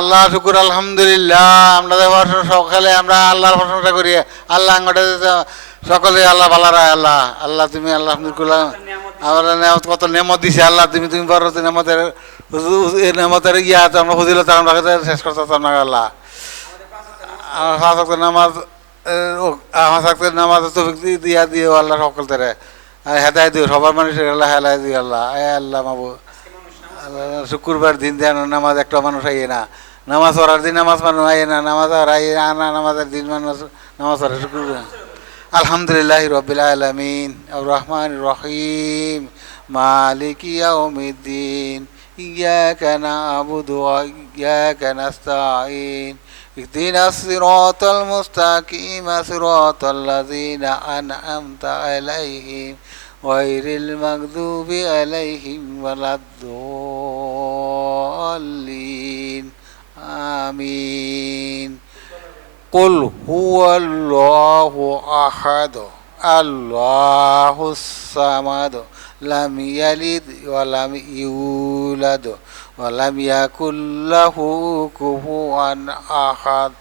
আল্লাহ শুকুর আলহামদুলিল্লাহ। আমরা সকালে আমরা আল্লাহর প্রশংসা করি। আল্লাহ আঙ্গটা সকলে আল্লাহ ভালো রায়। আল্লাহ আল্লাহ তুমি আল্লাহ আলহামদুলিল্লাহ আমার নেমত কত নেমত দিছে আল্লাহ তুমি তুমি বড় নেমতের নেমতের ইয়া আছে আমরা ফজিলত আমরা শেষ করতে না আল্লাহ। আমার পাঁচ ওয়াক্ত নামাজ আমার সাথে নামাজ তো দিয়া দিও আল্লাহ সকল তারে হেদায় দিও সবার মানুষের আল্লাহ হেলায় দিও আল্লাহ। আল্লাহ মাবু শুক্রবার দিন দেন নামাজ একটা মানুষ আইয়ে না, নামাজ পড়ার দিন নামাজ মানুষ আইয়ে না, নামাজ আই আনা নামাজের দিন মানুষ নামাজ পড়ে শুক্রবার। আলহামদুলিল্লাহ রবিল আলমিন আর রহমান রহিম মালিক ইয়াউমিদ্দিন ইয়াকা না'বুদু ওয়া ইয়াকা নাস্তাঈন اهدنا الصراط المستقيم صراط الذين أنعمت عليهم غير المغضوب عليهم ولا الضالين آمين قل هو الله أحد الله الصمد لم يلد ولم يولد ولم يكن له كفوا أحد